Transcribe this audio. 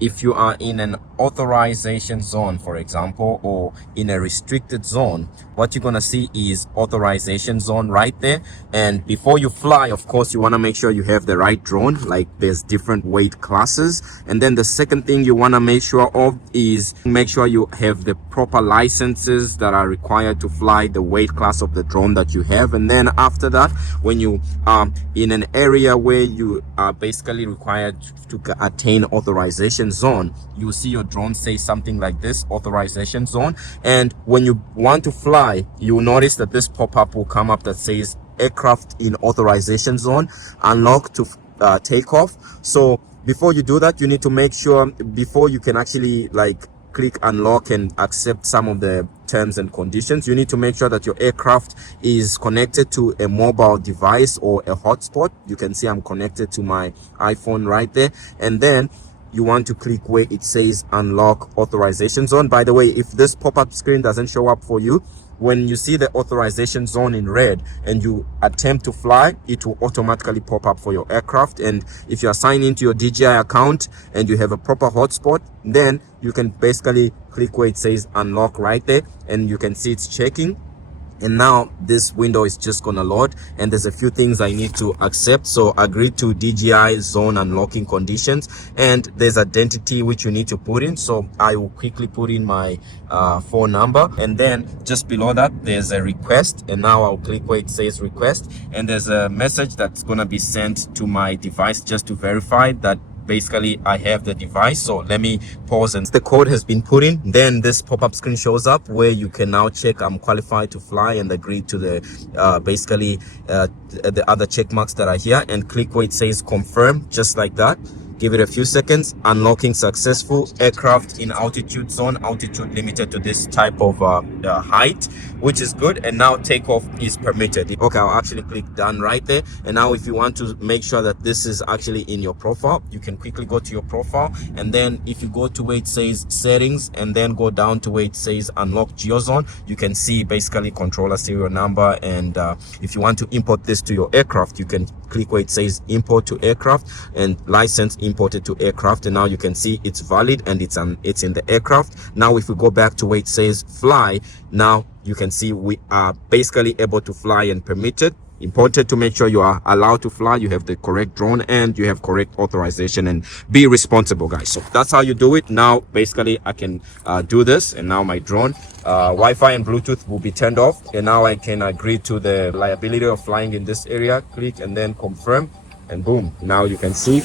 if you are in an authorization zone, for example, or in a restricted zone, what you're gonna see is authorization zone right there. And before you fly, of course, you want to make sure you have the right drone. Like, there's different weight classes. And then the second thing you want to make sure of is make sure you have the proper licenses that are required to fly the weight class of the drone that you have. And then after that, when you are in an area where you are basically required to attain authorization zone, you see your drone say something like this, authorization zone. And when you want to fly, you'll notice that this pop-up will come up that says aircraft in authorization zone, unlock to take off. So before you do that, you need to make sure, before you can actually like click unlock and accept some of the terms and conditions, you need to make sure that your aircraft is connected to a mobile device or a hotspot. You can see I'm connected to my iPhone right there. And then you want to click where it says unlock authorization zone. By the way, if this pop-up screen doesn't show up for you, when you see the authorization zone in red and you attempt to fly, it will automatically pop up for your aircraft. And if you are signed into your DJI account and you have a proper hotspot, then you can basically click where it says unlock right there, and you can see it's checking. And now this window is just gonna load, and there's a few things I need to accept. So agree to DJI zone unlocking conditions, and there's identity which you need to put in. So I will quickly put in my phone number, and then just below that there's a request, and now I'll click where it says request, and there's a message that's gonna be sent to my device just to verify that basically I have the device. So let me pause, and the code has been put in. Then this pop-up screen shows up where you can now check I'm qualified to fly and agree to the the other check marks that are here, and click where it says confirm, just like that. Give it a few seconds. Unlocking successful. Aircraft in altitude zone. Altitude limited to this type of height, which is good. And now takeoff is permitted. Okay, I'll actually click done right there. And now if you want to make sure that this is actually in your profile, you can quickly go to your profile. And then if you go to where it says settings and then go down to where it says unlock geozone, you can see basically controller serial number. And if you want to import this to your aircraft, you can click where it says import to aircraft, and license imported to aircraft. And now you can see it's valid and it's in the aircraft. Now if we go back to where it says fly, now you can see we are basically able to fly and permitted. Important to make sure you are allowed to fly, you have the correct drone, and you have correct authorization, and be responsible, guys. So that's how you do it. Now basically I can do this, and now my drone Wi-Fi and Bluetooth will be turned off, and now I can agree to the liability of flying in this area. Click and then confirm, and boom, now you can see